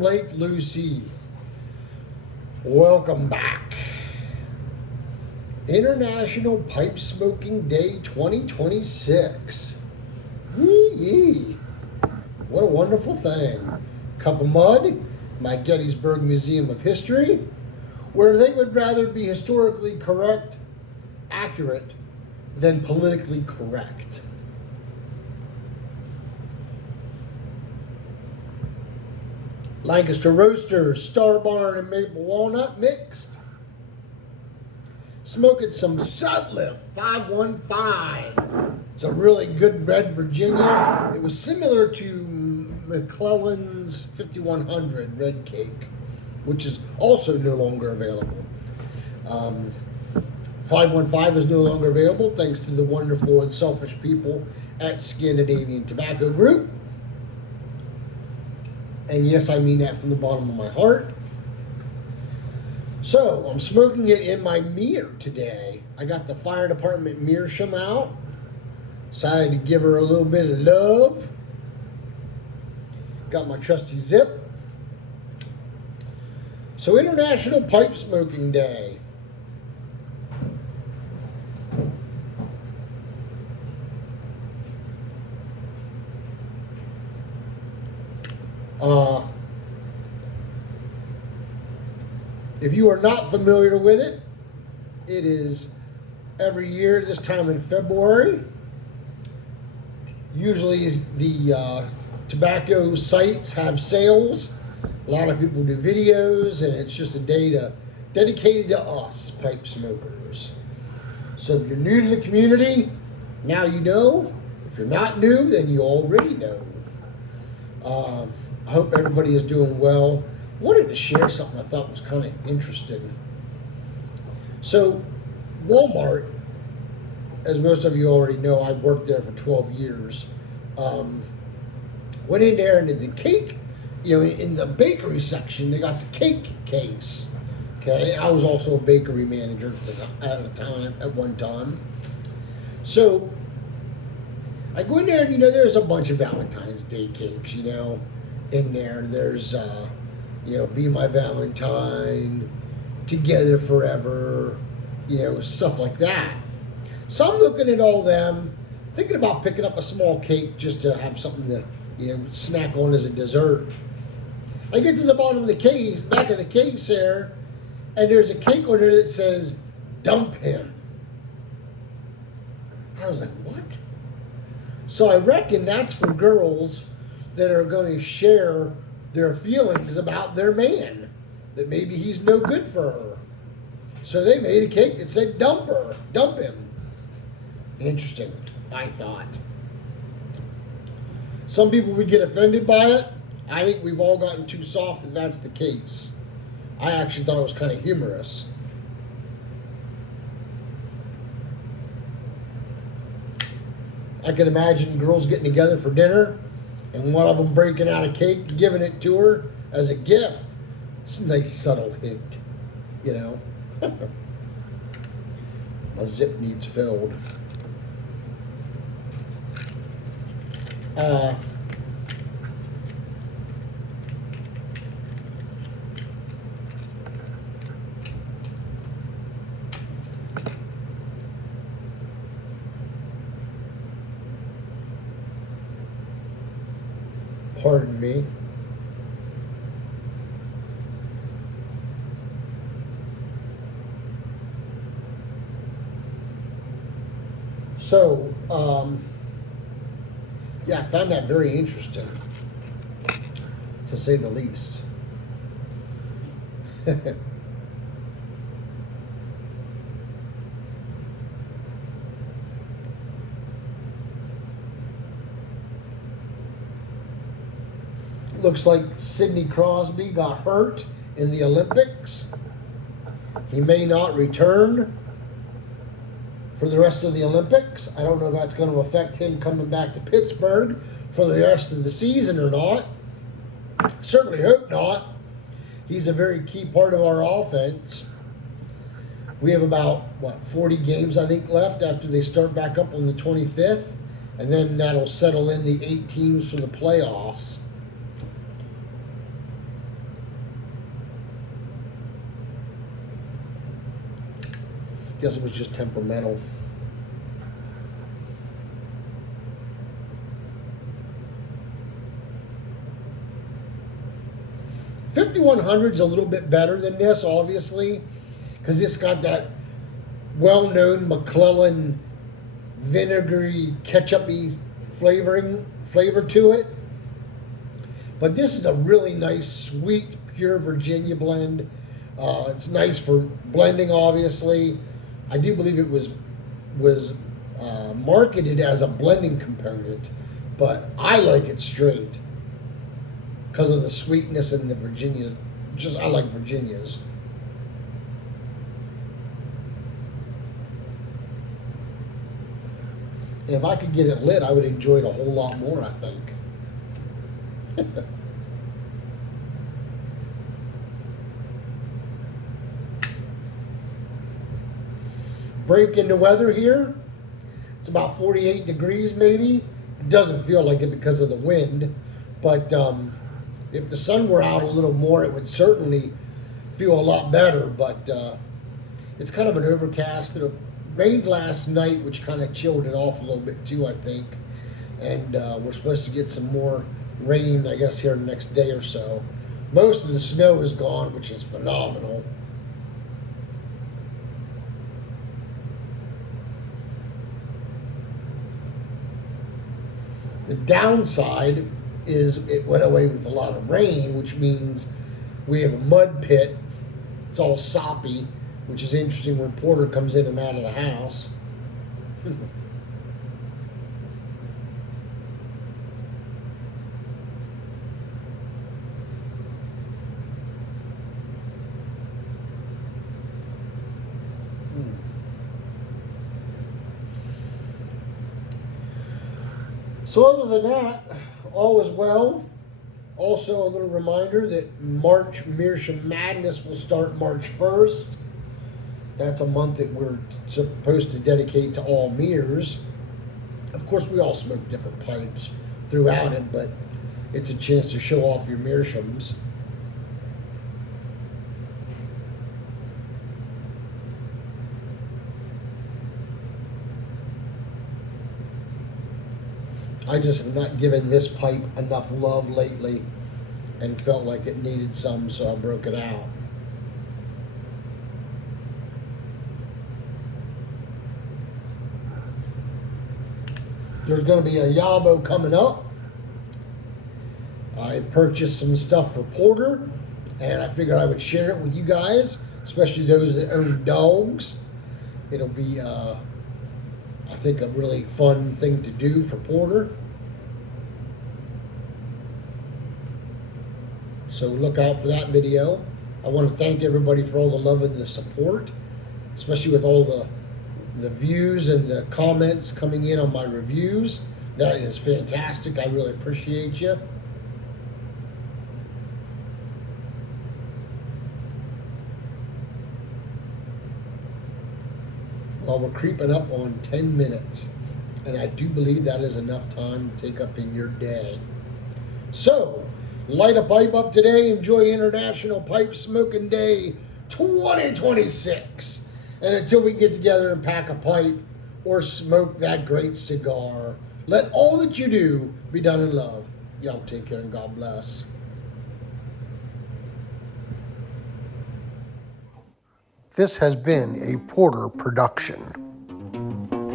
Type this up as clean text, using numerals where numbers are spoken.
from Lake Lucy. Welcome back. International Pipe Smoking Day 2026. Whee! What a wonderful thing. Cup of mud, my Gettysburg Museum of History, where they would rather be historically correct, accurate, than politically correct. Lancaster Roasters, Star Barn and Maple Walnut mixed. Smoking some Sutliff 515. It's a really good red Virginia. It was similar to McClellan's 5100 red cake, which is also no longer available. 515 is no longer available thanks to the wonderful and selfish people at Scandinavian Tobacco Group. And yes, I mean that from the bottom of my heart. So, I'm smoking it in my mirror today. I got the fire department meerschaum out. Decided to give her a little bit of love. Got my trusty zip. So, International Pipe Smoking Day. If you are not familiar with it, it is every year this time in February. Usually the tobacco sites have sales. A lot of people do videos, and it's just a day dedicated to us pipe smokers. So if you're new to the community, now you know. If you're not new, then you already know. I hope everybody is doing well. Wanted to share something I thought was kind of interesting. So, Walmart, as most of you already know, I worked there for 12 years. Went in there and did the cake, in the bakery section, they got the cake case. Okay, I was also a bakery manager at one time. So, I go in there and, there's a bunch of Valentine's Day cakes, in there. There's, Be My Valentine, Together Forever, stuff like that. So I'm looking at all them, thinking about picking up a small cake just to have something to, snack on as a dessert. I get to the bottom of the case, back of the case there, and there's a cake on there that says, "Dump him." I was like, what? So I reckon that's for girls that are going to share their feelings about their man, that maybe he's no good for her. So they made a cake that said dump him. Interesting, I thought. Some people would get offended by it. I think we've all gotten too soft if that's the case. I actually thought it was kind of humorous. I can imagine girls getting together for dinner and one of them breaking out a cake and giving it to her as a gift. It's a nice subtle hint, My zip needs filled. Pardon me. So, I found that very interesting, to say the least. Looks like Sidney Crosby got hurt in the Olympics. He may not return for the rest of the Olympics. I don't know if that's going to affect him coming back to Pittsburgh for the rest of the season or not. Certainly hope not. He's a very key part of our offense. We have about, 40 games, I think, left after they start back up on the 25th. And then that'll settle in the 8 teams for the playoffs. Guess it was just temperamental. $5,100 is a little bit better than this, obviously, because it's got that well-known McClellan vinegary ketchup-y flavor to it. But this is a really nice, sweet, pure Virginia blend. It's nice for blending, obviously. I do believe it was marketed as a blending component, but I like it straight because of the sweetness and the Virginia. I like Virginias. And if I could get it lit, I would enjoy it a whole lot more, I think. Break into weather here. It's about 48 degrees maybe. It doesn't feel like it because of the wind, but if the sun were out a little more, it would certainly feel a lot better. But it's kind of an overcast. It rained last night, which kind of chilled it off a little bit too, I think. And we're supposed to get some more rain, I guess, here in the next day or so. Most of the snow is gone, which is phenomenal. The downside is it went away with a lot of rain, which means we have a mud pit. It's all soppy, which is interesting when Porter comes in and out of the house. So other than that, all is well. Also, a little reminder that March Meerschaum Madness will start March 1st. That's a month that we're supposed to dedicate to all mirrors. Of course, we all smoke different pipes throughout it, but it's a chance to show off your Meerschaums. I just have not given this pipe enough love lately and felt like it needed some, so I broke it out. There's going to be a Yabo coming up. I purchased some stuff for Porter, and I figured I would share it with you guys, especially those that own dogs. It'll be, I think, a really fun thing to do for Porter. So look out for that video. I want to thank everybody for all the love and the support, especially with all the views and the comments coming in on my reviews. That is fantastic. I really appreciate you. Well, we're creeping up on 10 minutes, and I do believe that is enough time to take up in your day. So, light a pipe up today. Enjoy International Pipe Smoking Day 2026. And until we get together and pack a pipe or smoke that great cigar, let all that you do be done in love. Y'all take care and God bless. This has been a Porter production.